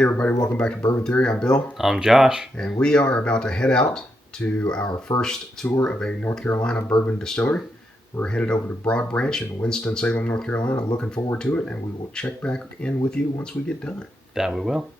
Hey everybody, welcome back to Bourbon Theory. I'm Bill. I'm Josh. And we are about to head out to our first tour of a North Carolina bourbon distillery. We're headed over to Broad Branch in Winston-Salem, North Carolina. Looking forward to it, and we will check back in with you once we get done. That we will.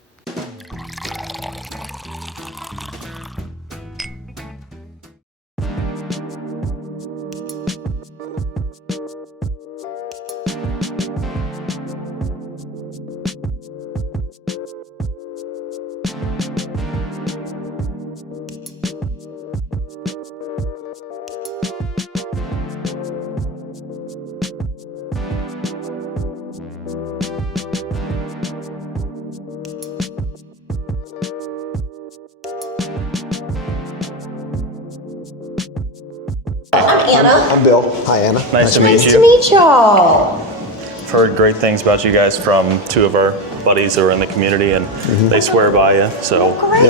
Anna. I'm Bill. Hi, Anna. Nice to meet Nice you. to meet y'all. I've heard great things about you guys from two of our buddies that are in the community, and they swear by you. So Great.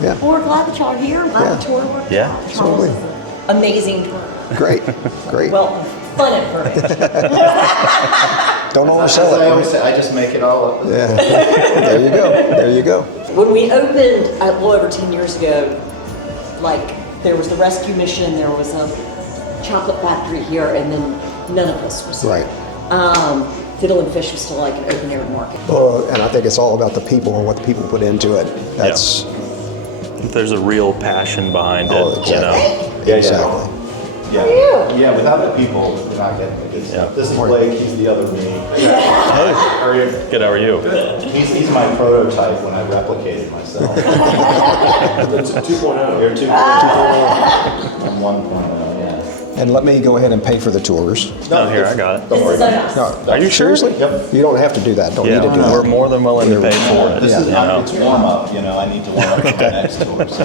Yeah. Well, we're glad that y'all are here. I'm glad the tour worked Yeah. out. Totally. Amazing tour. Great. Well, fun at first. Don't As I always say, I just make it all up. Yeah. There you go. There you go. When we opened a little over 10 years ago, like there was the rescue mission, there was a chocolate factory here, and then none of us was here. Right. Fiddle and Fish was still like an open air market. Well, and I think it's all about the people and what the people put into it. That's there's a real passion behind Oh, it, you know. Yeah, exactly. Yeah. How are you? Yeah, without the people, we're not getting the good stuff. Yeah. This is Blake, he's the other me. Hey, How are you? good. How are you? He's my prototype when I replicated myself. 2.0. You're 2.0. I'm 1.0, yes. And let me go ahead and pay for the tours. No, here, I got it. Don't worry about it. No, Are you sure? seriously? Yep. You don't have to do that. Don't Yeah, need to do we're that. more than willing to pay for it. This is you not, know. it's warm up, you know, I need to warm up for the next tour. So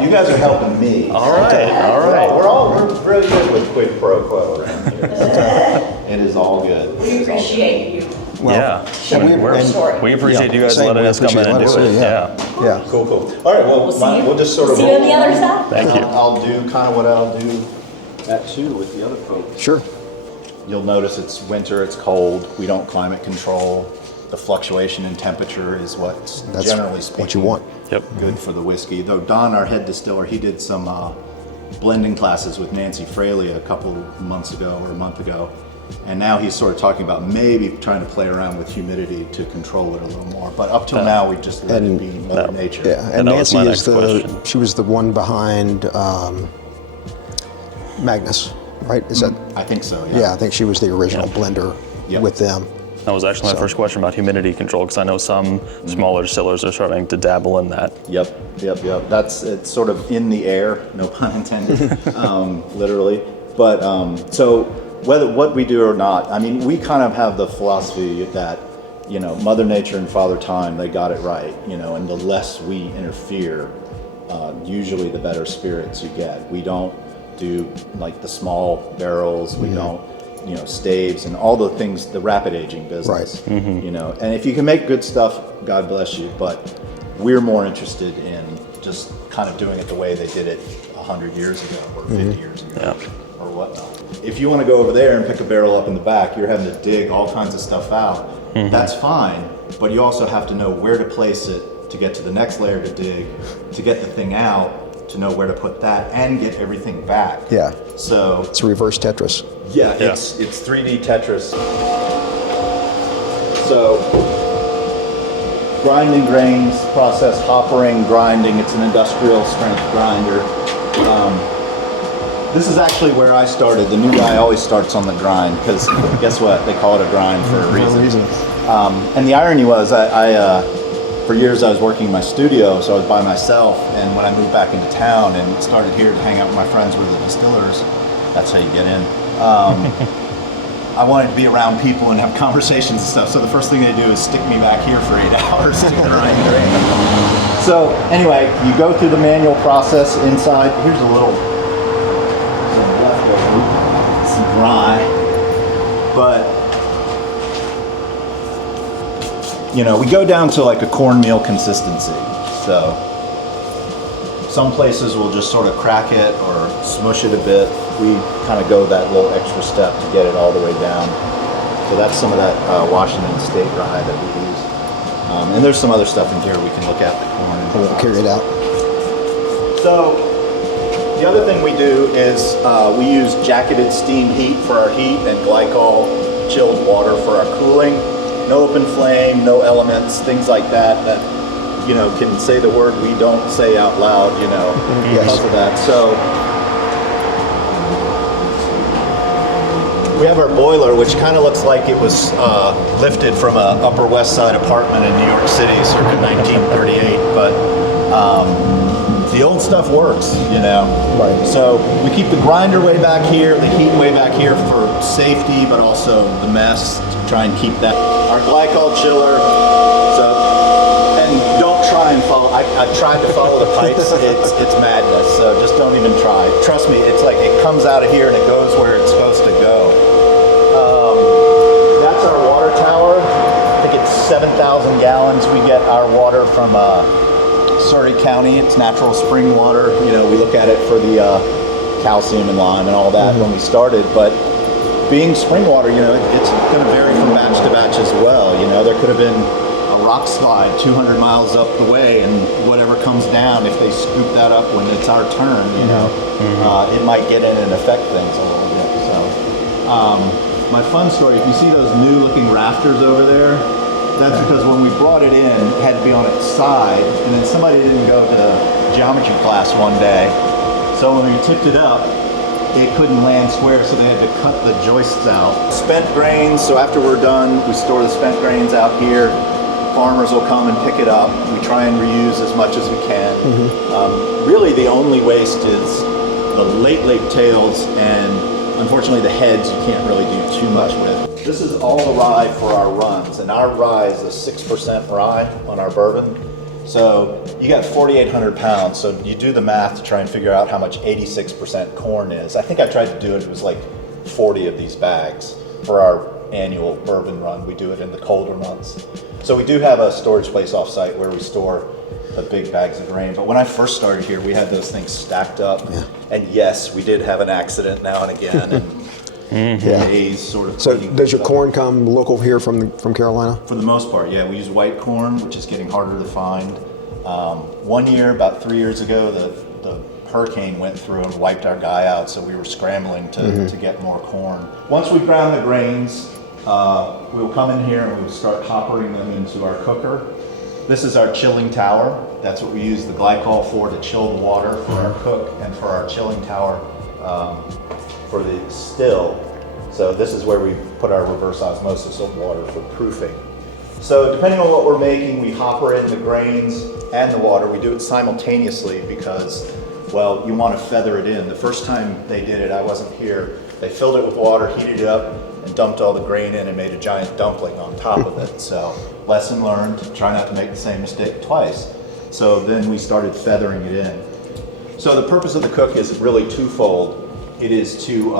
you guys are helping me. All right, all right. We're really good with quid pro quo around here. It is all good. We appreciate you. Yeah. and We appreciate you guys Same, letting we us come in appreciate and do letting it. us do Yeah. Yeah. Cool. All right, well, we'll just sort of see you on the other side. Thank you. I'll do kind of what I'll do at 2 with the other folks. Sure. You'll notice it's winter, it's cold, we don't climate control. The fluctuation in temperature is what's That's generally speaking what you want. Yep. good for the whiskey. Though Don, our head distiller, he did some blending classes with Nancy Fraley a couple months ago or a month ago. And now he's sort of talking about maybe trying to play around with humidity to control it a little more. But up till now, we just let it be Mother Nature. Yeah, and that was Nancy my is next question. she was the one behind Magnus, right? Is that? I think so, Yeah, I think she was the original Yeah. blender Yep. with them. That was actually my first question about humidity control, because I know some smaller distillers are starting to dabble in that. Yep. It's sort of in the air, no pun intended, literally. But so what we do or not, I mean, we kind of have the philosophy that, you know, Mother Nature and Father Time, they got it right, you know, and the less we interfere, usually the better spirits you get. We don't do like the small barrels, we don't, you know, staves and all the things, the rapid aging business, you know, and if you can make good stuff, God bless you, but we're more interested in just kind of doing it the way they did it 100 years ago or 50 years ago or whatnot. If you want to go over there and pick a barrel up in the back, you're having to dig all kinds of stuff out. That's fine, but you also have to know where to place it to get to the next layer to dig, to get the thing out, to know where to put that and get everything back. Yeah, So it's reverse Tetris. yeah, it's 3D Tetris. So grinding grains, process hoppering, grinding. It's an industrial strength grinder. This is actually where I started. The new guy always starts on the grind because guess what? They call it a grind for a reason. And the irony was, for years I was working in my studio, so I was by myself. And when I moved back into town and started here to hang out with my friends with the distillers, that's how you get in. I wanted to be around people and have conversations and stuff. So the first thing they do is stick me back here for 8 hours to grind grain. So anyway, you go through the manual process inside. Here's a little leftover, some dry, but you know, we go down to like a cornmeal consistency. So some places will just sort of crack it or smush it a bit. We kind of go that little extra step to get it all the way down. So that's some of that Washington State rye that we use. And there's some other stuff in here we can look at, the corn. I won't carry it out. So the other thing we do is we use jacketed steam heat for our heat and glycol chilled water for our cooling. No open flame, no elements, things like that you know, can say the word we don't say out loud, you know, because of that. So we have our boiler, which kind of looks like it was lifted from an Upper West Side apartment in New York City circa 1938, but the old stuff works, you know. Right. So we keep the grinder way back here, the heat way back here for safety, but also the mess, to try and keep that. Our glycol chiller, and don't try and follow, I tried to follow the pipes, it's madness, so just don't even try. Trust me, it's like it comes out of here and it goes where it's supposed to go. That's our water tower. I think it's 7,000 gallons. We get our water from Surrey County. It's natural spring water. You know, we look at it for the calcium and lime and all that when we started, but being spring water, you know, it's going to vary from batch to batch as well. You know, there could have been a rock slide 200 miles up the way, and whatever comes down, if they scoop that up when it's our turn, you know, it might get in and affect things a little bit. So, my fun story, if you see those new looking rafters over there, that's because when we brought it in, it had to be on its side, and then somebody didn't go to geometry class one day. So when we tipped it up, it couldn't land square, so they had to cut the joists out. Spent grains, so after we're done, we store the spent grains out here. Farmers will come and pick it up. We try and reuse as much as we can. Really the only waste is the late tails, and unfortunately the heads you can't really do too much with. This is all the rye for our runs, and our rye is a 6% rye on our bourbon. So you got 4,800 pounds, so you do the math to try and figure out how much 86% corn is. I think I tried to do it, it was like 40 of these bags for our annual bourbon run. We do it in the colder months. So we do have a storage place off site where we store the big bags of grain. But when I first started here, we had those things stacked up. Yeah. And yes, we did have an accident now and again. And days sort of. So does your corn come local here from Carolina? For the most part, yeah. We use white corn, which is getting harder to find. One year, about 3 years ago, the hurricane went through and wiped our guy out, so we were scrambling to get more corn. Once we ground the grains, we'll come in here and we'll start hoppering them into our cooker. This is our chilling tower. That's what we use the glycol for, to chill the water for our cook, and for our chilling tower for the still. So this is where we put our reverse osmosis of water for proofing. So depending on what we're making, we hopper in the grains and the water. We do it simultaneously because, well, you want to feather it in. The first time they did it, I wasn't here. They filled it with water, heated it up, and dumped all the grain in and made a giant dumpling on top of it. So lesson learned, try not to make the same mistake twice. So then we started feathering it in. So the purpose of the cook is really twofold. It is to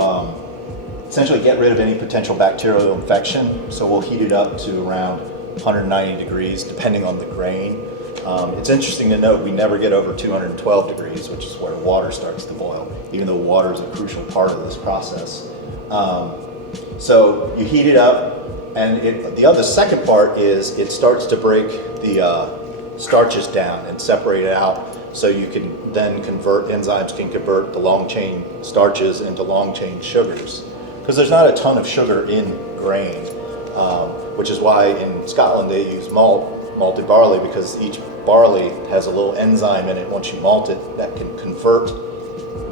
essentially get rid of any potential bacterial infection. So we'll heat it up to around 190 degrees, depending on the grain. It's interesting to note we never get over 212 degrees, which is where water starts to boil, even though water is a crucial part of this process. So you heat it up, and the second part is it starts to break the starches down and separate it out, so you can then enzymes can convert the long chain starches into long chain sugars. Because there's not a ton of sugar in grain, which is why in Scotland they use malted barley, because each barley has a little enzyme in it once you malt it that can convert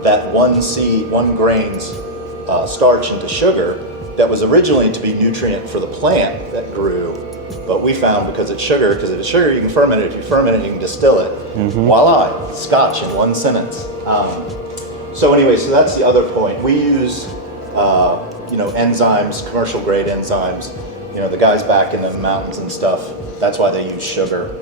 that one grain's starch into sugar that was originally to be nutrient for the plant that grew. But we found because it's sugar you can ferment it. If you ferment it, you can distill it. Voila, scotch in one sentence. So anyway, so that's the other point. We use enzymes, commercial grade enzymes. You know, the guys back in the mountains and stuff, that's why they use sugar,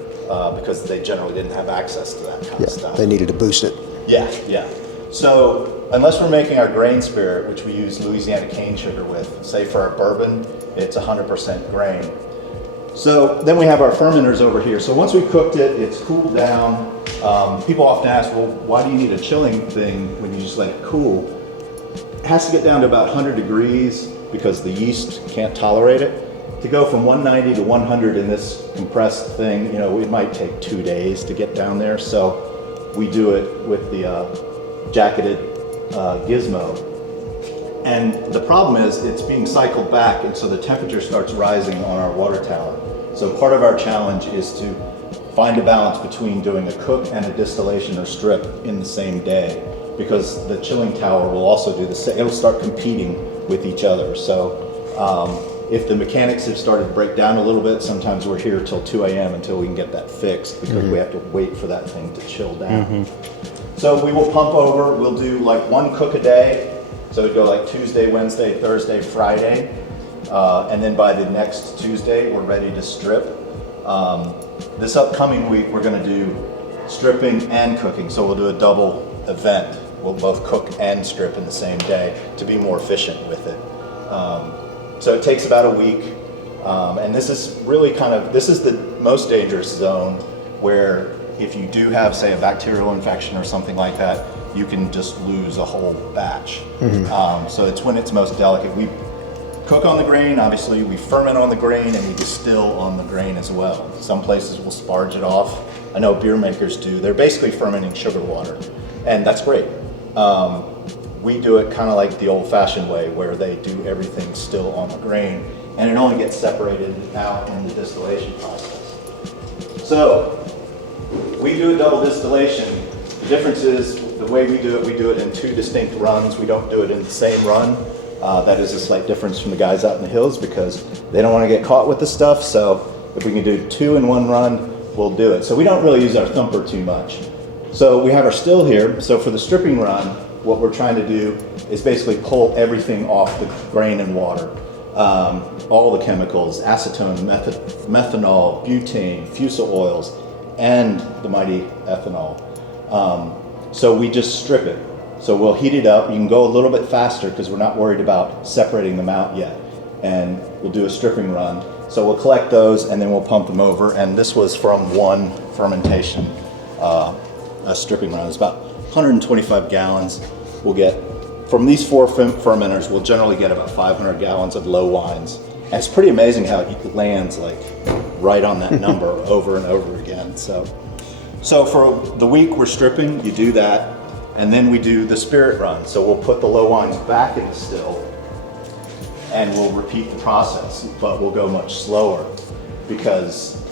because they generally didn't have access to that kind of stuff. They needed to boost it. Yeah. So unless we're making our grain spirit, which we use Louisiana cane sugar with, say for our bourbon, it's 100% grain. So then we have our fermenters over here. So once we've cooked it, it's cooled down. People often ask, well, why do you need a chilling thing when you just let it cool? It has to get down to about 100 degrees because the yeast can't tolerate it. to go from 190 to 100 in this compressed thing, you know, it might take 2 days to get down there. So we do it with the jacketed gizmo. And the problem is it's being cycled back, and so the temperature starts rising on our water tower. So part of our challenge is to find a balance between doing a cook and a distillation or strip in the same day, because the chilling tower will also do the same. It'll start competing with each other. So if the mechanics have started to break down a little bit, sometimes we're here till 2 a.m. until we can get that fixed, because we have to wait for that thing to chill down. So we will pump over, we'll do like 1 cook a day. So it'd go like Tuesday, Wednesday, Thursday, Friday. And then by the next Tuesday, we're ready to strip. This upcoming week, we're gonna do stripping and cooking. So we'll do a double event. We'll both cook and strip in the same day to be more efficient with it. So it takes about a week. And this is really this is the most dangerous zone, where if you do have, say, a bacterial infection or something like that, you can just lose a whole batch. So it's when it's most delicate. We cook on the grain, obviously, we ferment on the grain, and we distill on the grain as well. Some places will sparge it off. I know beer makers do. They're basically fermenting sugar water, and that's great. We do it kind of like the old-fashioned way, where they do everything still on the grain, and it only gets separated out in the distillation process. So we do a double distillation. The difference is the way we do it in 2 distinct runs. We don't do it in the same run. That is a slight difference from the guys out in the hills, because they don't want to get caught with the stuff. So if we can do 2 in 1 run, we'll do it. So we don't really use our thumper too much. So we have our still here. So for the stripping run, what we're trying to do is basically pull everything off the grain and water. All the chemicals, acetone, methanol, butane, fusel oils, and the mighty ethanol. So we just strip it. So we'll heat it up. You can go a little bit faster because we're not worried about separating them out yet. And we'll do a stripping run. So we'll collect those and then we'll pump them over. And this was from 1 fermentation, a stripping run. It's about 125 gallons. We'll get, from these 4 fermenters, we'll generally get about 500 gallons of low wines. And it's pretty amazing how it lands like right on that number over and over again. So for the week we're stripping, you do that. And then we do the spirit run. So we'll put the low wines back in the still and we'll repeat the process, but we'll go much slower, because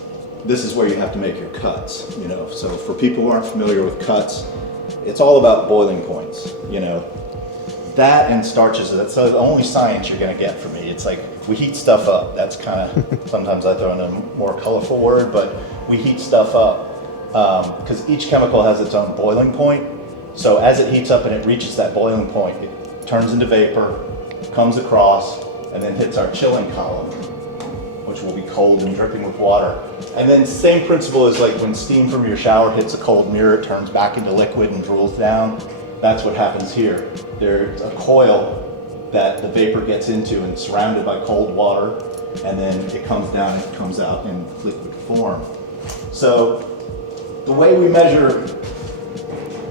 this is where you have to make your cuts, you know. So for people who aren't familiar with cuts, it's all about boiling points, you know. That and starches, that's the only science you're gonna get from me. It's like, we heat stuff up. That's kind of, sometimes I throw in a more colorful word, but we heat stuff up because each chemical has its own boiling point. So as it heats up and it reaches that boiling point, it turns into vapor, comes across, and then hits our chilling column, which will be cold and dripping with water. And then same principle is like when steam from your shower hits a cold mirror, it turns back into liquid and drools down. That's what happens here. There's a coil that the vapor gets into and it's surrounded by cold water, and then it comes down and it comes out in liquid form. So the way we measure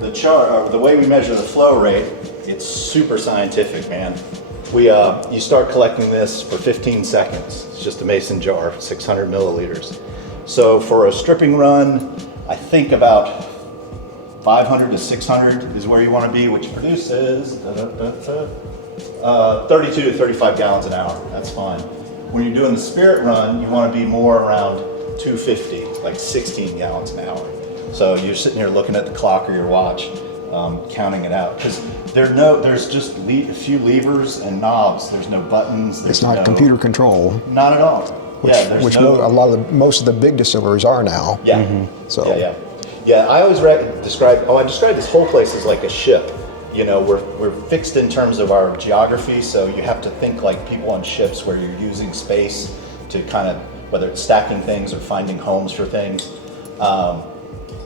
the way we measure the flow rate, it's super scientific, man. You start collecting this for 15 seconds. It's just a mason jar, 600 milliliters. So for a stripping run, I think about 500 to 600 is where you want to be, which produces 32 to 35 gallons an hour. That's fine. When you're doing the spirit run, you want to be more around 250, like 16 gallons an hour. So you're sitting here looking at the clock or your watch, counting it out, because there's just a few levers and knobs. There's no buttons. It's not computer control. Not at all. Most of the big distilleries are now. Yeah. So Yeah. I always describe this whole place as like a ship. You know, we're fixed in terms of our geography, so you have to think like people on ships, where you're using space to kind of, whether it's stacking things or finding homes for things.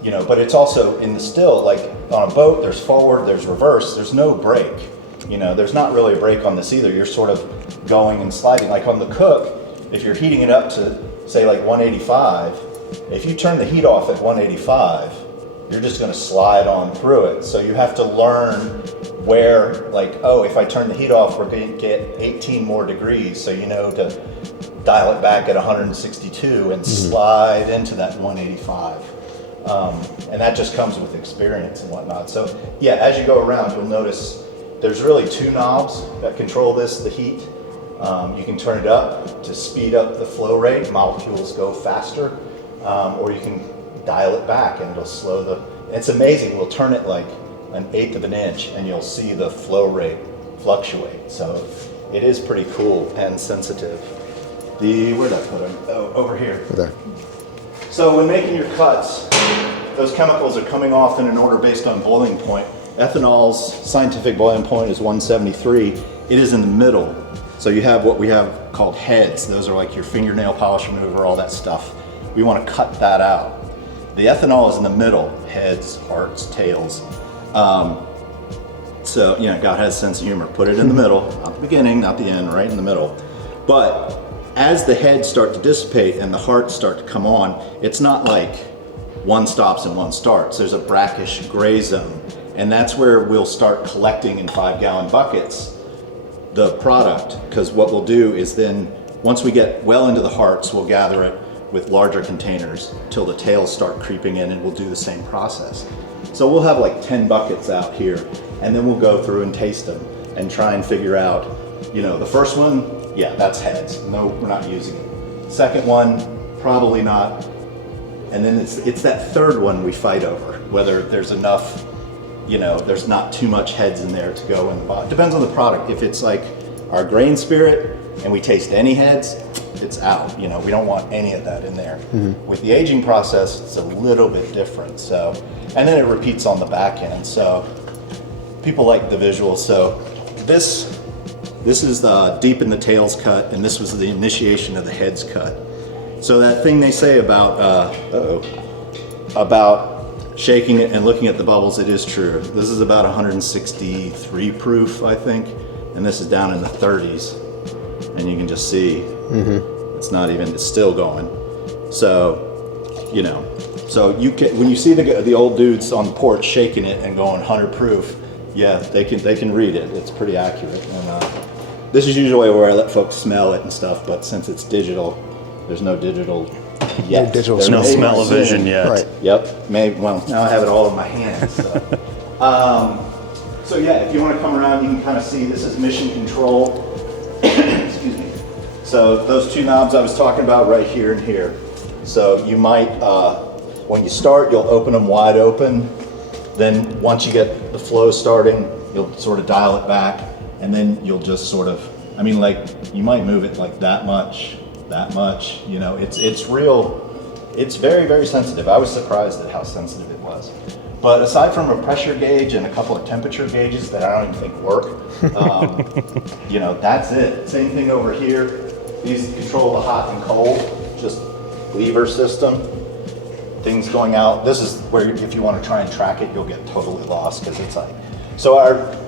You know, but it's also in the still, like on a boat, there's forward, there's reverse, there's no brake. You know, there's not really a brake on this either. You're sort of going and sliding. Like on the cook, if you're heating it up to, say, like 185, if you turn the heat off at 185, you're just going to slide on through it. So you have to learn where, like, oh, if I turn the heat off, we're going to get 18 more degrees. So you know to dial it back at 162 and slide into that 185. And that just comes with experience and whatnot. So yeah, as you go around, you'll notice there's really two knobs that control this, the heat. You can turn it up to speed up the flow rate, molecules go faster, or you can dial it back and it'll slow it's amazing, we'll turn it like 1/8 of an inch and you'll see the flow rate fluctuate. So it is pretty cool and sensitive. Where'd I put them? Oh, over here. There. So when making your cuts, those chemicals are coming off in an order based on boiling point. Ethanol's scientific boiling point is 173. It is in the middle. So you have what we have called heads. Those are like your fingernail polish remover, all that stuff. We want to cut that out. The ethanol is in the middle, heads, hearts, tails. So, you know, God has a sense of humor. Put it in the middle, not the beginning, not the end, right in the middle. But as the heads start to dissipate and the hearts start to come on, it's not like one stops and one starts. There's a brackish gray zone. And that's where we'll start collecting in 5-gallon buckets the product, because what we'll do is then, once we get well into the hearts, we'll gather it with larger containers till the tails start creeping in, and we'll do the same process. So we'll have like 10 buckets out here, and then we'll go through and taste them and try and figure out, you know, the first one, yeah, that's heads. No, we're not using it. Second one, probably not. And then it's that third one we fight over, whether there's enough, you know, there's not too much heads in there to go in the bottom. Depends on the product. If it's like our grain spirit and we taste any heads, it's out. You know, we don't want any of that in there. With the aging process, it's a little bit different. So, and then it repeats on the back end. So people like the visual. So this is the deep in the tails cut, and this was the initiation of the heads cut. So that thing they say about, about shaking it and looking at the bubbles, it is true. This is about 163 proof, I think, and this is down in the 30s, and you can just see it's not even, it's still going. So, you know, so you can, when you see the old dudes on the porch shaking it and going 100 proof, yeah, they can read it. It's pretty accurate. And this is usually where I let folks smell it and stuff, but since it's digital, there's no digital yet. No digital No smell-o-vision yet. Right. Yep. Well, now I have it all in my hands. So. So yeah, if you want to come around, you can kind of see this is mission control. Excuse me. So those two knobs I was talking about right here and here. So you might, when you start, you'll open them wide open. Then once you get the flow starting, you'll sort of dial it back, and then you'll just sort of, I mean, like you might move it like that much, you know, it's real, it's very, very sensitive. I was surprised at how sensitive it was. But aside from a pressure gauge and a couple of temperature gauges that I don't even think work, you know, that's it. Same thing over here. These control the hot and cold, just lever system. Things going out. This is where if you want to try and track it, you'll get totally lost because it's like, so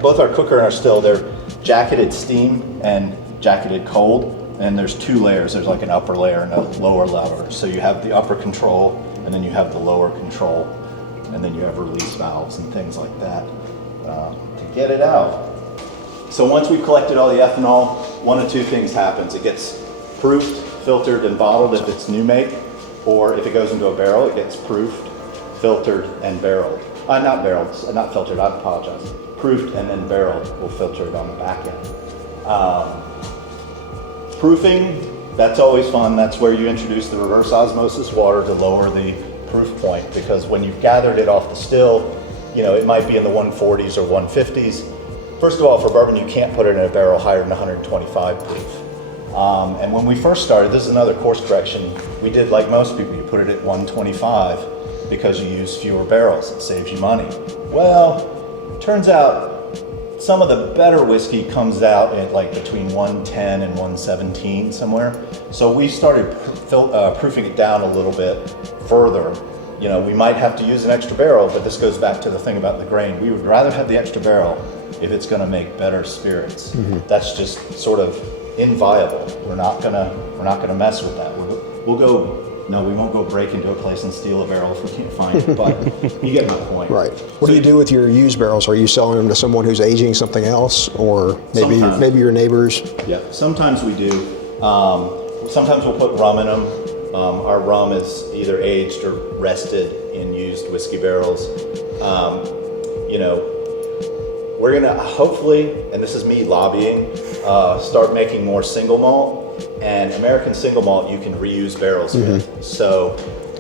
both our cooker and our still, they're jacketed steam and jacketed cold. And there's two layers. There's like an upper layer and a lower layer. So you have the upper control, and then you have the lower control, and then you have release valves and things like that to get it out. So once we've collected all the ethanol, one of two things happens. It gets proofed, filtered, and bottled if it's new make, or if it goes into a barrel, it gets proofed, filtered, and barreled. Not barreled, not filtered, I apologize. Proofed and then barreled. We'll filter it on the back end. Proofing, that's always fun. That's where you introduce the reverse osmosis water to lower the proof point, because when you've gathered it off the still, you know, it might be in the 140s or 150s. First of all, for bourbon, you can't put it in a barrel higher than 125 proof. And when we first started, this is another course correction, we did like most people, you put it at 125 because you use fewer barrels, it saves you money. Well, turns out some of the better whiskey comes out at like between 110 and 117 somewhere. So we started proofing it down a little bit further. You know, we might have to use an extra barrel, but this goes back to the thing about the grain. We would rather have the extra barrel if it's going to make better spirits. That's just sort of inviolable. We're not gonna mess with that. We won't go break into a place and steal a barrel if we can't find it, but you get my point. Right. What do you do with your used barrels? Are you selling them to someone who's aging something else, or maybe your neighbors? Yeah, sometimes we do. sometimes we'll put rum in them. Our rum is either aged or rested in used whiskey barrels. You know, we're gonna hopefully, and this is me lobbying, start making more single malt. And American single malt you can reuse barrels with. So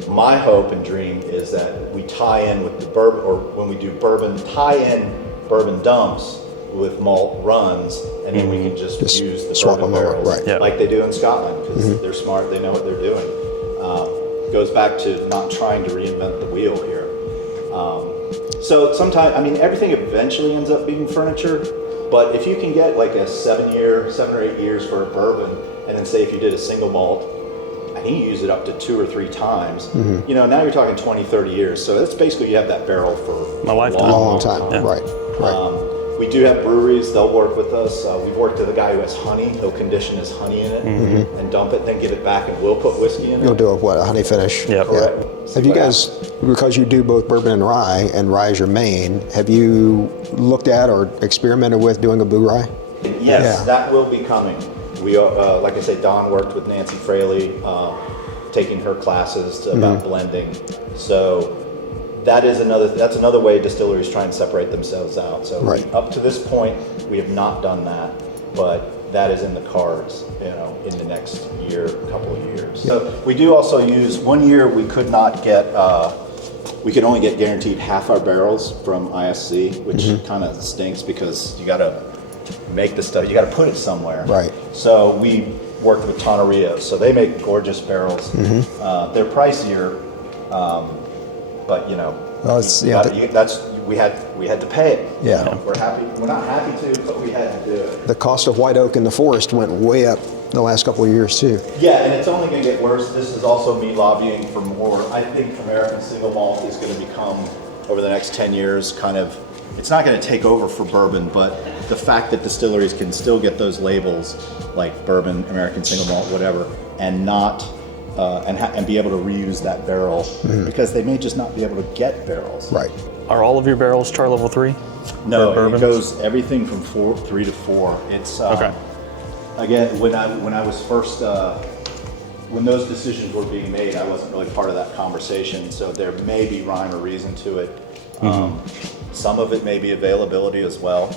my hope and dream is that we tie in with the bourbon, or when we do bourbon, tie in bourbon dumps with malt runs, and then we can just use the swap bourbon them over, barrels right. Yep. like they do in Scotland, because they're smart, they know what they're doing. Goes back to not trying to reinvent the wheel here. So sometimes, I mean, everything eventually ends up being furniture, but if you can get like a 7 or 8 years for a bourbon, and then say if you did a single malt, I think you use it up to 2 or 3 times, you know, now you're talking 20, 30 years. So that's basically, you have that barrel for My lifetime. A long time. Yeah. Right. We do have breweries, they'll work with us. We've worked with a guy who has honey, he'll condition his honey in it and dump it, then give it back, and we'll put whiskey in You'll it. do a honey finish. Yep. Correct. Have you guys, because you do both bourbon and rye is your main, have you looked at or experimented with doing a boo rye? Yes, Yeah. that will be coming. We are, like I say, Don worked with Nancy Fraley, taking her classes about blending. So that's another way distilleries try and separate themselves out. So Right. up to this point, we have not done that, but that is in the cards, you know, in the next year, couple of years. So we do also use, one year we could not get, we could only get guaranteed half our barrels from ISC, which kind of stinks, because you got to make the stuff, you got to put it somewhere. Right. So we worked with Tonnerio, so they make gorgeous barrels. They're pricier, but you know, Well, it's, you yeah, gotta- we had to pay it. Yeah. You know, we're happy. We're not happy to, but we had to do it. the cost of white oak in the forest went way up the last couple of years too. Yeah, and it's only going to get worse. This is also me lobbying for more. I think American single malt is going to become, over the next 10 years, kind of, it's not going to take over for bourbon, but the fact that distilleries can still get those labels like bourbon, American single malt, whatever, and not and be able to reuse that barrel, because they may just not be able to get barrels. Right. Are all of your barrels char level 3? No, For it bourbons? goes everything from 3 to 4. It's Okay. Again, when I was first when those decisions were being made, I wasn't really part of that conversation. So there may be rhyme or reason to it. Some of it may be availability as well,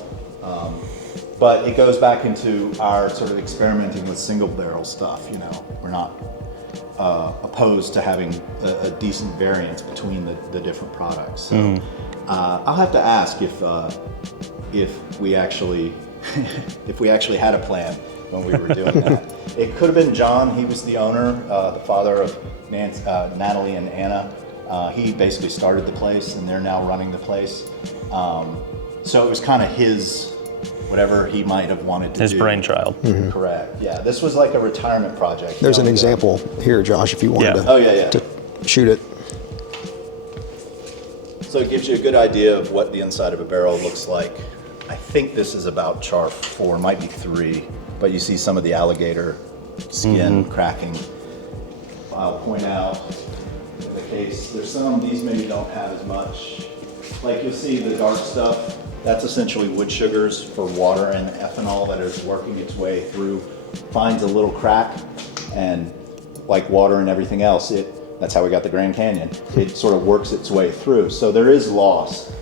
but it goes back into our sort of experimenting with single barrel stuff. You know, we're not opposed to having a decent variance between the different products. So I'll have to ask if we actually if we actually had a plan when we were doing that. It could have been John. He was the owner, the father of Natalie and Anna. He basically started the place, and they're now running the place. So it was kind of his, whatever he might have wanted to do. His brainchild. Correct. Yeah, this was like a retirement project. There's an You know, example here, Josh, if you wanted Yeah. to, Oh, yeah. to shoot it. So it gives you a good idea of what the inside of a barrel looks like. I think this is about char 4, might be 3, but you see some of the alligator skin cracking. I'll point out in the case, there's some, these maybe don't have as much. Like you'll see the dark stuff, that's essentially wood sugars for water and ethanol that is working its way through, finds a little crack, and like water and everything else, that's how we got the Grand Canyon. It sort of works its way through. So there is loss.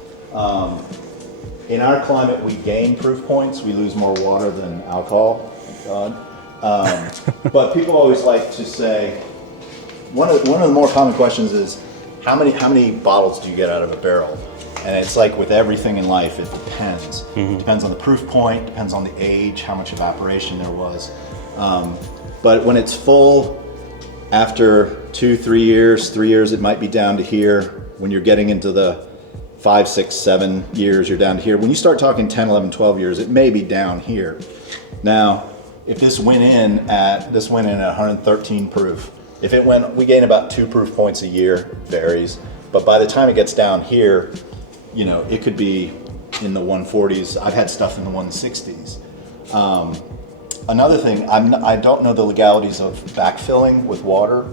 In our climate, we gain proof points. We lose more water than alcohol, thank God. But people always like to say, one of the more common questions is, how many bottles do you get out of a barrel? And it's like with everything in life, it depends. Depends on the proof point, depends on the age, how much evaporation there was. But when it's full, after 2-3 years, 3 years, it might be down to here. When you're getting into the 5, 6, 7 years, you're down to here. When you start talking 10, 11, 12 years, it may be down here. Now, if this went in at 113 proof, if it went, we gain about 2 proof points a year, varies. But by the time it gets down here, you know, it could be in the 140s. I've had stuff in the 160s. Another thing, I don't know the legalities of backfilling with water.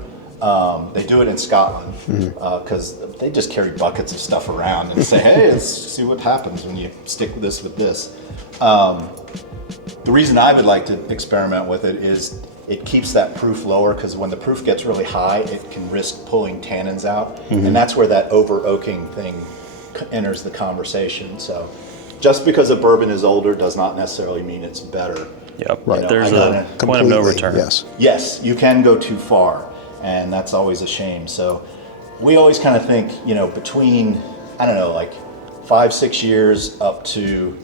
They do it in Scotland because they just carry buckets of stuff around and say, hey, let's see what happens when you stick this with this. The reason I would like to experiment with it is it keeps that proof lower, because when the proof gets really high, it can risk pulling tannins out, and that's where that over oaking thing enters the conversation. So just because a bourbon is older does not necessarily mean it's better. Yep. You know, There's a point of no return. Yes. Yes, you can go too far, and that's always a shame. So we always kind of think, you know, between, I don't know, like 5-6 years up to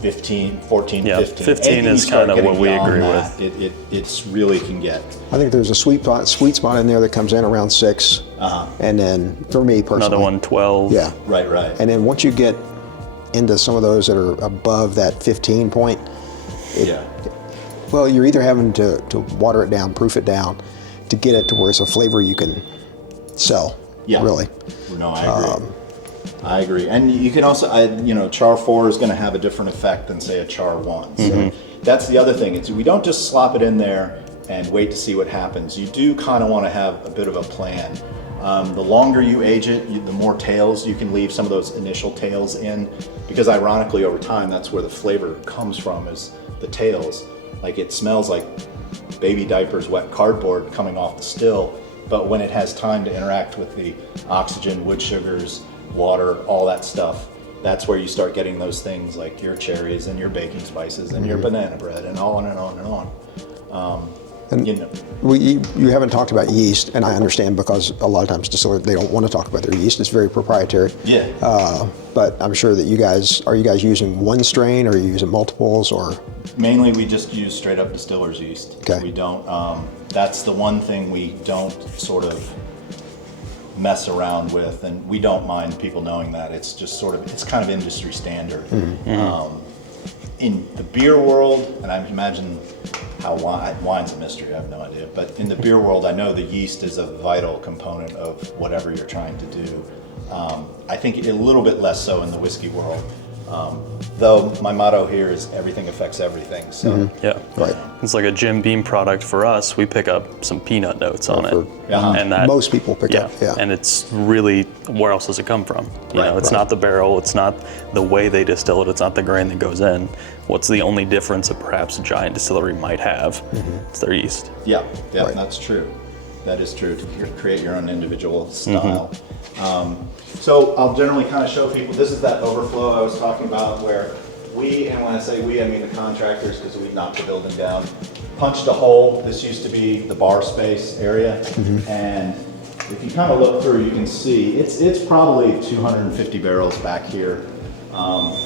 15, 14, Yeah, 15. 15 Anything is you start kind of getting what we beyond agree that, with. It's really can get. I think there's a sweet spot in there that comes in around 6. And then for me personally. Another one, 12. Yeah. Right. And then once you get into some of those that are above that 15 point, well, you're either having to water it down, proof it down, to get it to where it's a flavor you can sell. Yeah. Really. No, I agree. I agree. And you can also, char 4 is going to have a different effect than, say, a char 1. So that's the other thing. We don't just slop it in there and wait to see what happens. You do kind of want to have a bit of a plan. The longer you age it, the more tails you can leave some of those initial tails in, because ironically over time that's where the flavor comes from, is the tails. Like, it smells like baby diapers, wet cardboard coming off the still, but when it has time to interact with the oxygen, wood sugars, water, all that stuff, that's where you start getting those things like your cherries and your baking spices and your banana bread and on and on and on. And you know. you haven't talked about yeast, and I understand, because a lot of times distillers, they don't want to talk about their yeast. It's very proprietary. Yeah. But I'm sure that you guys using one strain, or are you using multiples, or? Mainly we just use straight up distiller's yeast. Okay. We don't, that's the one thing we don't sort of mess around with, and we don't mind people knowing that. It's just sort of, it's kind of industry standard. In the beer world, and I imagine how wine's a mystery, I have no idea, but in the beer world, I know the yeast is a vital component of whatever you're trying to do. I think a little bit less so in the whiskey world. Though my motto here is everything affects everything. So Yeah. Right. It's like a Jim Beam product for us. We pick up some peanut notes on it. And that, Most people pick up, yeah. And it's really, where else does it come from? You know, it's right. not the barrel, it's not the way they distill it, it's not the grain that goes in. What's the only difference that perhaps a giant distillery might have? It's their yeast. Yeah, Right. that's true. That is true, to create your own individual style. So I'll generally kind of show people, this is that overflow I was talking about, where we, and when I say we, I mean the contractors, because we knocked the building down, punched a hole. This used to be the bar space area, and if you kind of look through, you can see it's probably 250 barrels back here.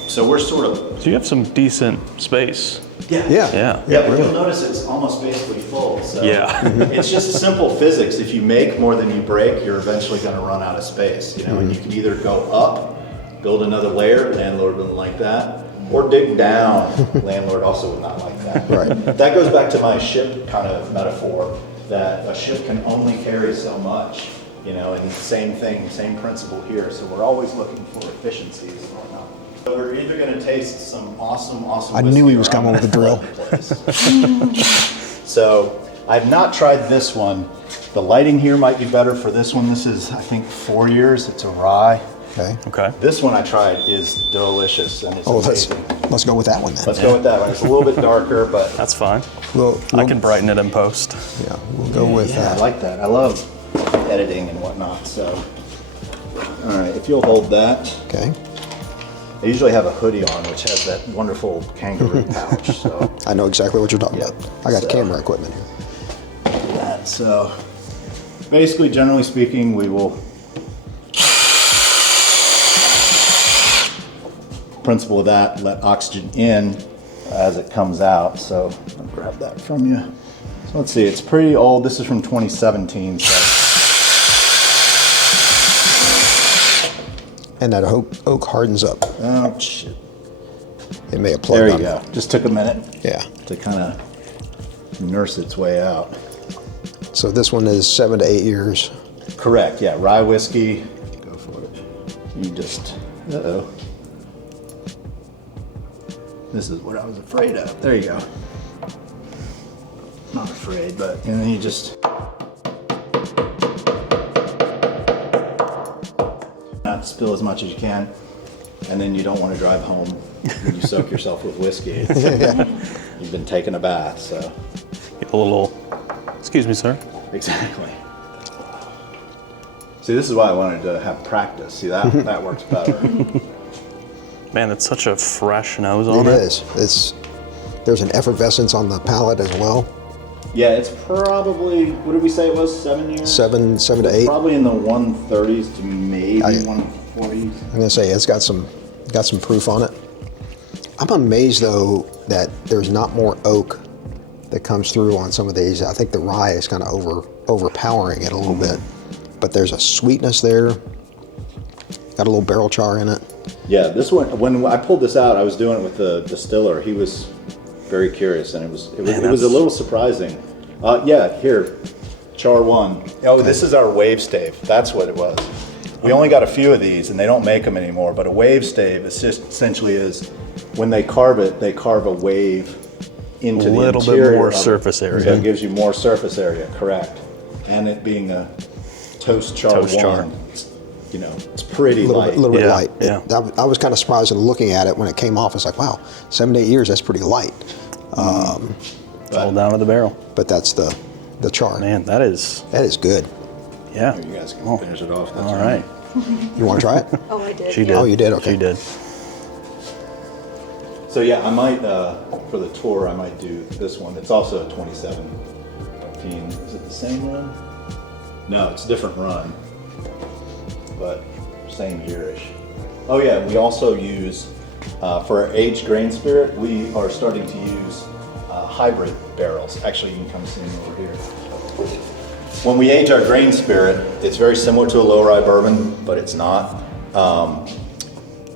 So we're sort of, So you have some decent space. Yeah. but you'll notice it's almost basically full. So Yeah. it's just simple physics. If you make more than you break, you're eventually going to run out of space. You know, and you can either go up, build another layer. Landlord wouldn't like that, or dig down. Landlord also would not like that. Right. That goes back to my ship kind of metaphor, that a ship can only carry so much. You know, and same thing, same principle here. So we're always looking for efficiencies and whatnot. So we're either going to taste some awesome I knew whiskey, he was or coming I'm with a gonna drill. flood the place. So I've not tried this one. The lighting here might be better for this one. This is, I think, 4 years. It's a rye. Okay. Okay. This one I tried is delicious, and it's amazing. Let's go with that one then. Let's go with that one. It's a little bit darker, but That's fine. We'll, I can brighten it in post. Yeah, we'll go with yeah, I that. like that. I love editing and whatnot. So, all right, if you'll hold that. Okay. I usually have a hoodie on, which has that wonderful kangaroo pouch. So I know exactly what you're talking Yep. about. I got So- camera equipment here. that. So basically, generally speaking, we will. Principle of that, let oxygen in as it comes out. So I'll grab that from you. So let's see, it's pretty old. This is from 2017. So. And that oak hardens up. Oh shit! It may have plugged There you up. go. Just took a minute Yeah. to kind of nurse its way out. So this one is 7 to 8 years. Correct. Yeah, rye whiskey. Go for it. You just. Uh-oh. This is what I was afraid of. There you go. Not afraid, but and then you just. Not spill as much as you can, and then you don't want to drive home when you soak yourself with whiskey. You've been taking a bath, so. get the little, excuse me, sir. Exactly. See, this is why I wanted to have practice. See, that works better. Man, it's such a fresh nose on It it. is. There's an effervescence on the palate as well. Yeah, it's probably, what did we say it was, 7 years? 7 to 8. Probably in the 130s to maybe I- 140s. I'm gonna say it's got some proof on it. I'm amazed though that there's not more oak that comes through on some of these. I think the rye is kind of overpowering it a little bit, but there's a sweetness there. Got a little barrel char in it. Yeah, this one, when I pulled this out, I was doing it with the distiller. He was very curious, and it was a little surprising. Yeah, here, char 1. Oh, this is our wave stave. That's what it was. We only got a few of these, and they don't make them anymore. But a wave stave, it's just essentially is when they carve it, they carve a wave into the little bit interior more of it. surface area. So it gives you more surface area, correct? And it being a toast char Toast 1, char. it's pretty A little light. bit, little bit Yeah, light. yeah. I was kind of surprised in looking at it when it came off. It's like, wow, 7 to 8 years, that's pretty light. It's all down to the barrel. But that's the char. Man, that is, That is good. yeah. You guys can finish it off. That's All right. You want to try it? Oh, I did. She did. Oh, you did? Okay. She did. So yeah, I might, for the tour, I might do this one. It's also a 2017. Is it the same run? No, it's a different run, but same yearish. Oh yeah, we also use, for our aged grain spirit, we are starting to use hybrid barrels. Actually, you can come see me over here. When we age our grain spirit, it's very similar to a low rye bourbon, but it's not.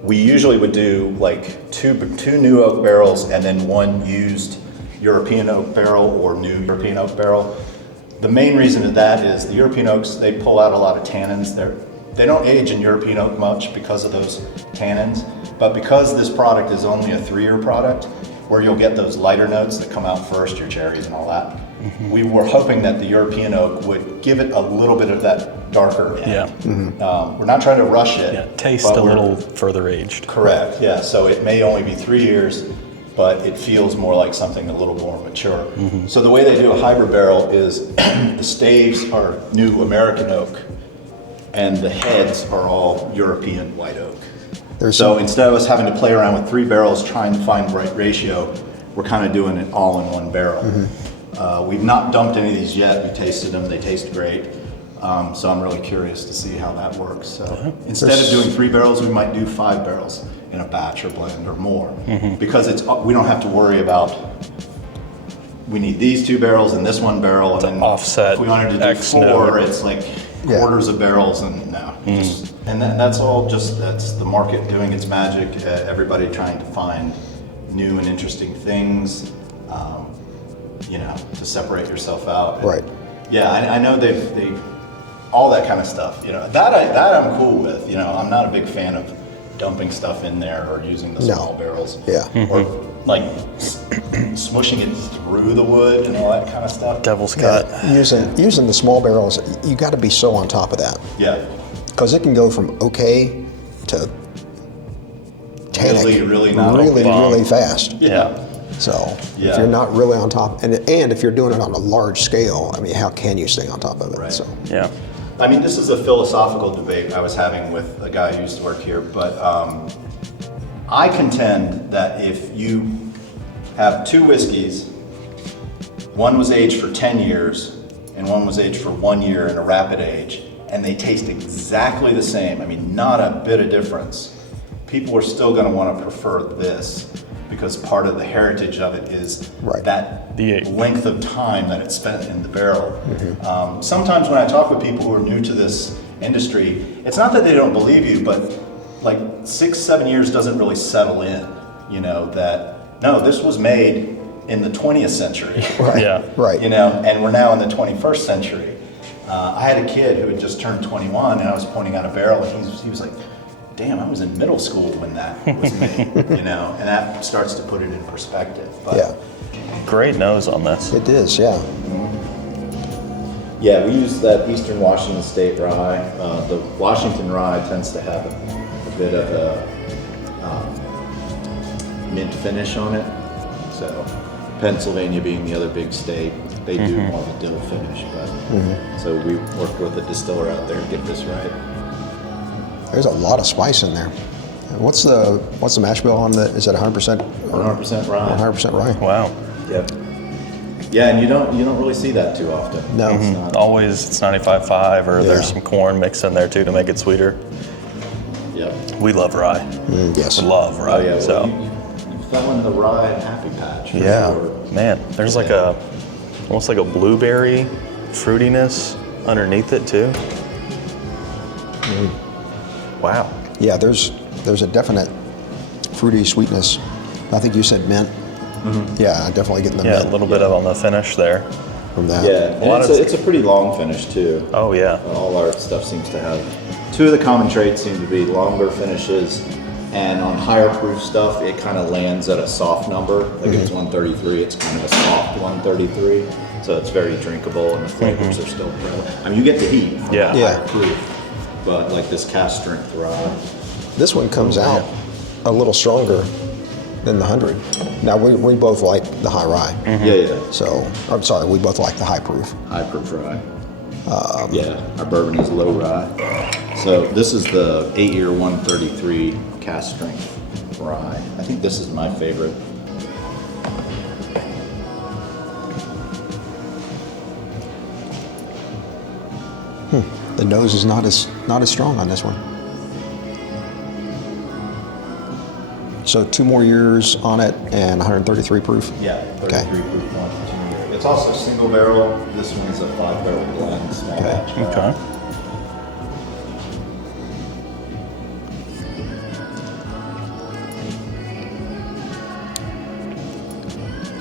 We usually would do like two new oak barrels and then one used European oak barrel or new European oak barrel. The main reason of that is the European oaks, they pull out a lot of tannins. They don't age in European oak much because of those tannins, but because this product is only a 3-year product, where you'll get those lighter notes that come out first, your cherries and all that. We were hoping that the European oak would give it a little bit of that darker end. Yeah. We're not trying to rush it. Yeah. Taste but a we're- little further aged. Correct, yeah. So it may only be 3 years, but it feels more like something a little more mature. So the way they do a hybrid barrel is the staves are new American oak, and the heads are all European white oak. So instead of us having to play around with 3 barrels trying to find the right ratio, we're kind of doing it all in one barrel. We've not dumped any of these yet. We tasted them, they taste great. So I'm really curious to see how that works. So instead of doing 3 barrels, we might do 5 barrels in a batch or blend or more. Because we don't have to worry about, we need these 2 barrels and this 1 barrel. And then offset if we wanted to do X 4, number. it's like quarters of barrels and no. And that's all that's the market doing its magic. Everybody trying to find new and interesting things, to separate yourself out. Right. Yeah, I know they've all that kind of stuff. That I'm cool with. I'm not a big fan of dumping stuff in there or using the small barrels. Yeah. Or like smushing it through the wood and all that kind of stuff. Devil's cut. Using the small barrels, you got to be so on top of that. Yeah. Because it can go from okay to tannic Really not really fast. Yeah. So Yeah. if you're not really on top, and if you're doing it on a large scale, I mean, how can you stay on top of it? Right. So Yeah. I mean, this is a philosophical debate I was having with a guy who used to work here, but I contend that if you have 2 whiskeys, one was aged for 10 years and one was aged for 1 year in a rapid age, and they taste exactly the same, I mean, not a bit of difference, people are still going to want to prefer this because part of the heritage of it is Right. that The age. length of time that it's spent in the barrel. Sometimes when I talk with people who are new to this industry, it's not that they don't believe you, but like 6-7 years doesn't really settle in, that no, this was made in the 20th century. right, Yeah. right. And we're now in the 21st century. I had a kid who had just turned 21 and I was pointing out a barrel and he was like, damn, I was in middle school when that was made, and that starts to put it in perspective. But Yeah, Great nose on this. it is. Yeah, yeah, we use that Eastern Washington State rye. The Washington rye tends to have a bit of a mint finish on it. So Pennsylvania being the other big state, They do more of a dill finish, but so we worked with a distiller out there to get this right. There's a lot of spice in there. What's the mash bill on the? Is it 100%? 100% rye. 100% rye. Wow. Yep. Yeah, and you don't really see that too often. No. It's not. Always it's 95.5 or Yeah. there's some corn mixed in there too to make it sweeter. Yep. We love rye. Yes. We love rye. Oh yeah. Well, so you fell in the rye happy patch. For yeah, sure. man, there's like almost like a blueberry fruitiness underneath it too. Wow. Yeah, there's a definite fruity sweetness. I think you said mint. Yeah, definitely getting the Yeah, mint a little bit of on the finish there. from that. Yeah, A lot and of- it's a pretty long finish too. Oh yeah. All our stuff seems to have. Two of the common traits seem to be longer finishes, and on higher proof stuff, it kind of lands at a soft number. Like if it's 133, it's kind of a soft 133, so it's very drinkable, and the flavors are still present. I mean, you get the heat from Yeah. that Yeah. higher proof, but like this cast strength rye. This one comes out a little stronger than the 100. Now, we both like the high rye. Yeah, So, I'm sorry, we both like the high proof. high proof rye. Yeah, our bourbon is low rye. So this is the 8-year 133 cast strength rye. I think this is my favorite. The nose is not as strong on this one. So 2 more years on it and 133 proof. Yeah, 33 Okay. proof one. It's also single barrel. This one's a 5-barrel blend, small Okay. batch. Okay.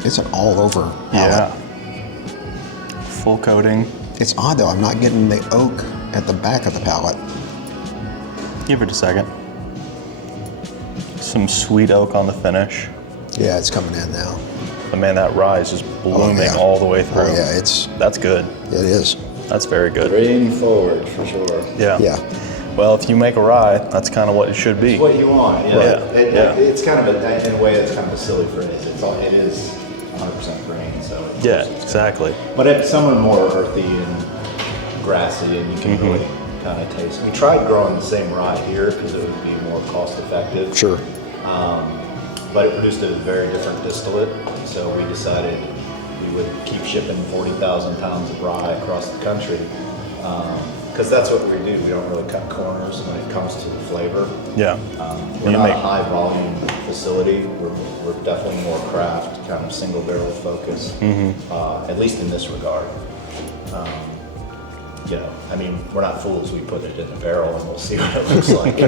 It's an all over Yeah. palate. Full coating. It's odd though, I'm not getting the oak at the back of the palate. Give it a second. Some sweet oak on the finish. Yeah, it's coming in now. But man, that rye is just blooming yeah. all the way through. Oh yeah, That's good. it is. That's very good. Bring forward for sure. Yeah. Yeah. Well, if you make a rye, that's kind of what it should be. It's what you want. Yeah. Right. Yeah. It's kind of in a way, it's kind of a silly phrase. It is 100% grain, so. of course Yeah, it's- exactly. But it's some are more earthy and grassy, and you can really kind of taste. We tried growing the same rye here because it would be more cost effective. Sure. But it produced a very different distillate, so we decided we would keep shipping 40,000 pounds of rye across the country, because that's what we do. We don't really cut corners when it comes to the flavor. Yeah. We're You not make- a high volume facility. We're definitely more craft, kind of single barrel focus, at least in this regard. I mean, we're not fools. We put it in a barrel and we'll see what it looks like.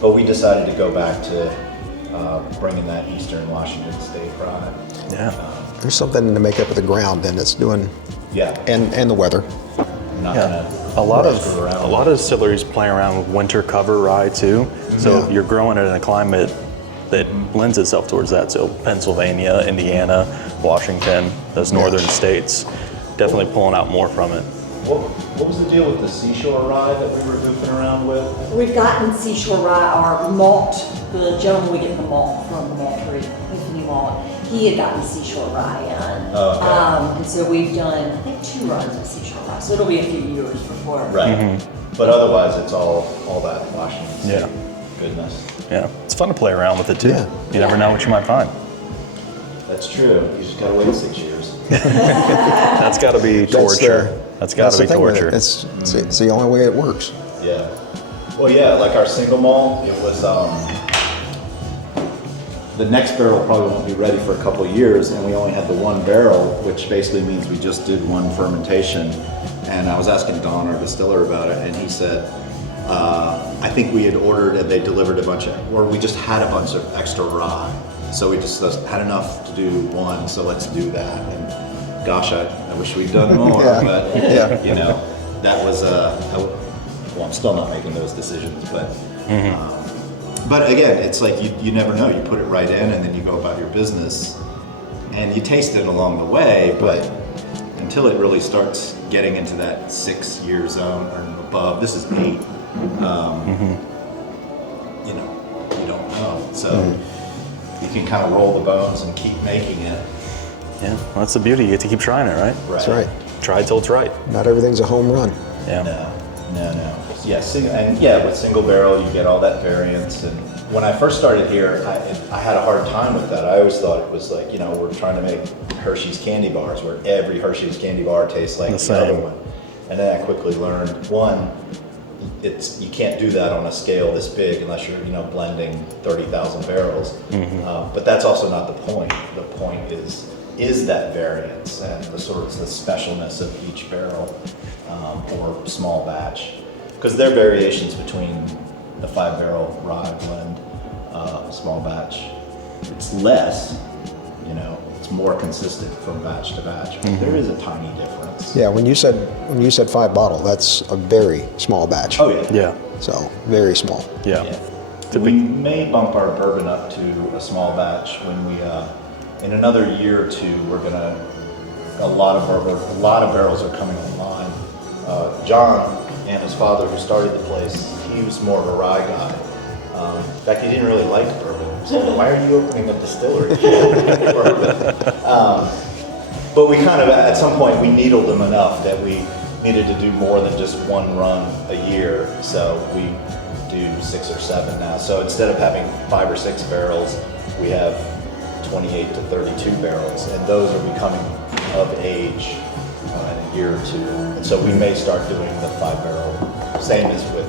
But we decided to go back to bringing that Eastern Washington State rye. Yeah. There's something to make up of the ground and it's doing, Yeah, and the weather. not Yeah. gonna A lot screw around. of distilleries play around with winter cover rye too. So Yeah. you're growing it in a climate that lends itself towards that. So Pennsylvania, Indiana, Washington, those northern states, definitely pulling out more from it. What was the deal with the seashore rye that we were goofing around with? We've gotten Seashore Rye, our malt, the gentleman we get the malt from, the maltery, Anthony Malt, he had gotten Seashore Rye in. Oh, okay. And so we've done, I think, 2 runs of Seashore Rye, so it'll be a few years before. Right. But otherwise, it's all that Washington State Yeah. goodness. Yeah. It's fun to play around with it too. Yeah. You never know what you might find. That's true. You just gotta wait 6 years. That's got to be torture. That's got to the be thing with it. torture. It's the only way it works. Yeah. Well, yeah, like our single malt, it was, the next barrel probably won't be ready for a couple of years, and we only had the 1 barrel, which basically means we just did 1 fermentation. And I was asking Don, our distiller, about it, and he said, I think we had ordered and they delivered a bunch of, or we just had a bunch of extra rye. So we just had enough to do 1, so let's do that. And gosh, I wish we'd done more, Yeah. but Yeah. that was well, I'm still not making those decisions, but again, it's like you never know. You put it right in, and then you go about your business, and you taste it along the way, but until it really starts getting into that 6-year zone or above, this is 8. You don't know, so you can kind of roll the bones and keep making it. Yeah, well, that's the beauty. You get to keep trying it, right? That's right. Try till it's right. Not everything's a home run. Yeah. No. Yeah, with single barrel, you get all that variance. And when I first started here, I had a hard time with that. I always thought it was like, we're trying to make Hershey's candy bars, where every Hershey's candy bar tastes like the other one. And then I quickly learned, one, you can't do that on a scale this big unless you're blending 30,000 barrels. But that's also not the point. The point is that variance and the specialness of each barrel or small batch, because there are variations between the 5-barrel rye blend, small batch. It's less, it's more consistent from batch to batch. But there is a tiny difference. Yeah, when you said 5 bottle, that's a very small batch. Oh yeah. Yeah. So very small. Yeah. We may bump our bourbon up to a small batch when we, in another year or two, a lot of barrels are coming online. John and his father, who started the place, he was more of a rye guy. In fact, he didn't really like bourbon. So why are you opening a distillery? But we kind of, at some point, we needled them enough that we needed to do more than just one run a year. So we do 6 or 7 now. So instead of having 5 or 6 barrels, we have 28 to 32 barrels, and those are becoming of age in a year or two. And so we may start doing the 5-barrel, same as with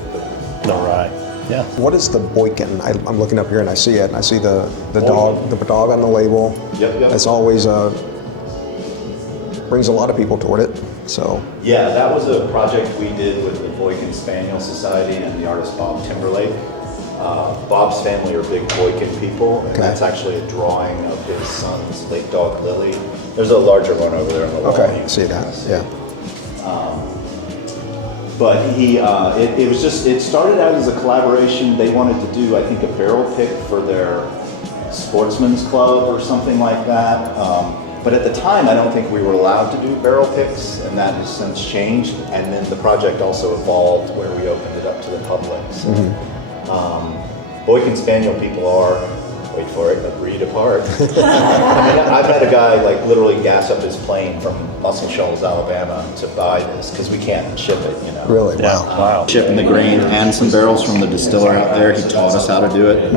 The rye. Yeah. What is the Boykin? I'm looking up here and I see it. And I see the dog on the label. Yep. It's always brings a lot of people toward it. So Yeah, that was a project we did with the Boykin Spaniel Society and the artist Bob Timberlake. Bob's family are big Boykin people, and that's actually a drawing of his son's late dog Lily. There's a larger one over there on the wall. okay, see that? Yeah. But it started out as a collaboration. They wanted to do, I think, a barrel pick for their sportsman's club or something like that. But at the time, I don't think we were allowed to do barrel picks, and that has since changed. And then the project also evolved where we opened it up to the public. So, Boykin Spaniel people are, wait for it, a breed apart. I mean, I've had a guy literally gas up his plane from Muscle Shoals, Alabama to buy this because we can't ship it, Really? Yeah. Wow. Wow. Shipping the grain and some barrels from the distiller out there. He taught us how to do it.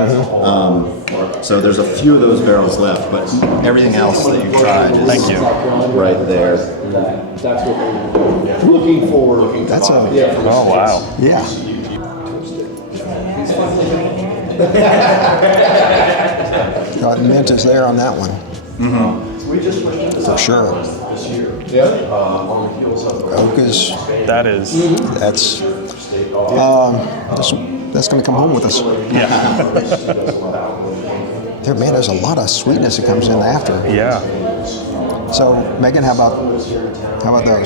So there's a few of those barrels left, but everything else that you tried is Thank you. right there. That's what we're looking forward. That's a Oh, wow. yeah. Mint is there on that one. For sure. Oak is that's going to come home with us. Yeah. There's a lot of sweetness that comes in after. Yeah. So Megan, how about those?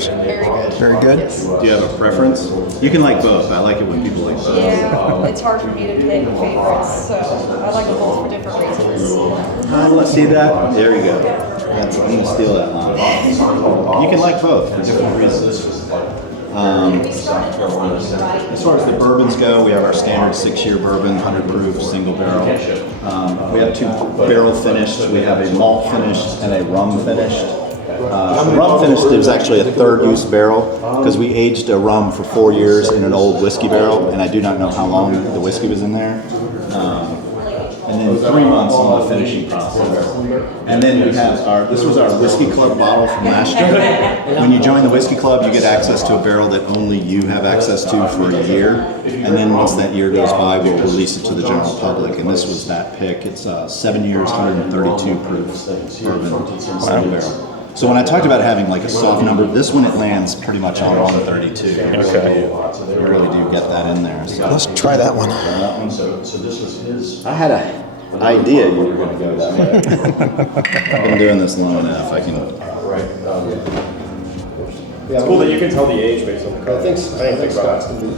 Very good. Very good. Do you have a preference? You can like both. I like it when people like both. Yeah, it's hard for me to pick favorites, so I like them both for different reasons. Let's see that. There you go. I'm going to steal that line. You can like both for different reasons. As far as the bourbons go, we have our standard 6-year bourbon, 100 proof, single barrel. We have 2 barrel finished. We have a malt finished and a rum finished. Rum finished is actually a 3rd use barrel because we aged a rum for 4 years in an old whiskey barrel, and I do not know how long the whiskey was in there. And then 3 months on the finishing process. And then we have this was our Whiskey Club bottle from last year. When you join the Whiskey Club, you get access to a barrel that only you have access to for a year. And then once that year goes by, we'll release it to the general public. And this was that pick. It's 7 years, 132 proof bourbon, single barrel. So when I talked about having a soft number, this one it lands pretty much on 132. Okay. You really do get that in there. So. Let's try that one. I had an idea you were going to go that way. I've been doing this long enough. I can. It's cool that you can tell the age based on the color. I think Scott's going to be.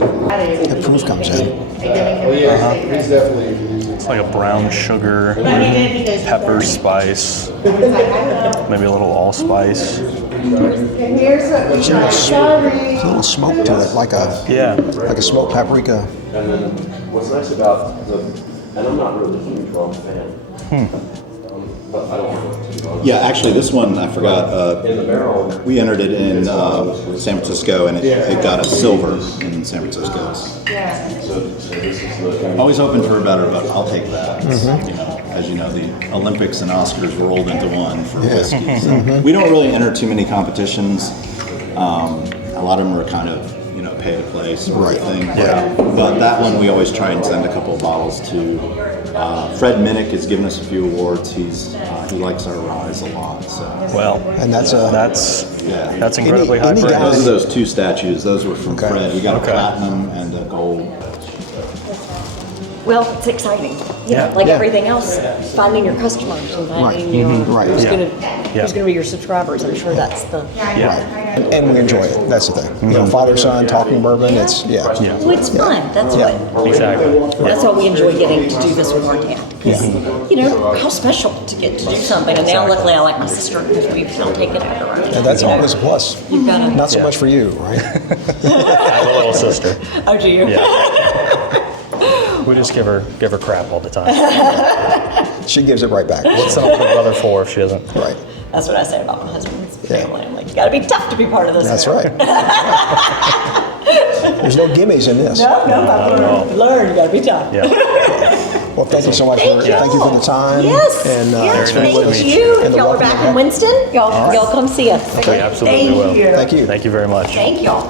The proof comes in. Oh yeah, he's definitely. It's like a brown sugar, pepper spice, maybe a little allspice. There's a little smoke to it, like a smoked paprika. And then what's nice about and I'm not really a huge rum fan. Yeah, actually, this one I forgot. We entered it in San Francisco, and it got a silver in San Francisco. Always hoping for a better, but I'll take that. You know, as you know, the Olympics and Oscars rolled into one for whiskey. So we don't really enter too many competitions. A lot of them are kind of pay to play sort of thing. But that one we always try and send a couple of bottles to. Fred Minnick has given us a few awards. He likes our ryes a lot. So. Well, And that's incredibly high praise. Those are those two statues. Those were from Fred. We got a platinum and a gold. Well, it's exciting. You know, like everything else, finding your customers and finding who's going to be your subscribers. I'm sure that's the... And we enjoy it. That's the thing. You know, father-son, talking bourbon, it's, Well, it's fun. That's what... Exactly. That's why we enjoy getting to do this with our dad. You know, how special to get to do something. And now, luckily, I like my sister because we've now taken it over. and that's always a plus. You've got to... Not so much for you, right? I have a little sister. Oh, do you? We just give her crap all the time. She gives it right back. What's an older brother for if she doesn't? Right. That's what I say about my husband's family. I'm like, you got to be tough to be part of this. That's family. right. There's no gimmies in this. No. Learn. You got to be tough. Yeah. Well, thank you so much. Thank you. Thank you for the time. Yes. And Thank with you. us. If y'all are back in Winston, y'all come see us. We absolutely will. Thank you. Thank you very much. Thank y'all.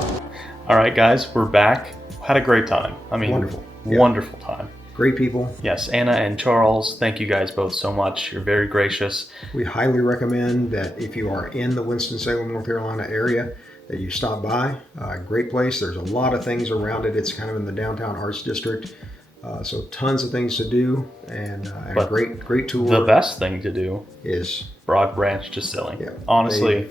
All right, guys, we're back. Had a great time. I mean, Wonderful. Wonderful time. Great people. Yes, Anna and Charles, thank you guys both so much. You're very gracious. We highly recommend that if you are in the Winston-Salem, North Carolina area, that you stop by. Great place. There's a lot of things around it. It's kind of in the downtown arts district. So tons of things to do and a great tour. The best thing to do is Broad Branch Distilling. Yeah, Honestly,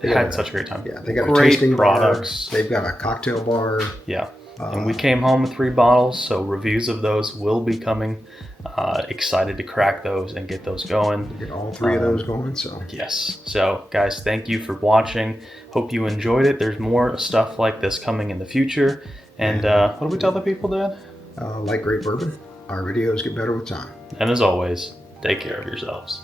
they had got such a great time. Yeah, they got great a tasting products. Bar. They've got a cocktail bar. Yeah. And we came home with 3 bottles, so reviews of those will be coming. Excited to crack those and get those going. Get all 3 of those going. So yes. So guys, thank you for watching. Hope you enjoyed it. There's more stuff like this coming in the future. And what do we tell the people, Dad? like great bourbon, our videos get better with time. And as always, take care of yourselves.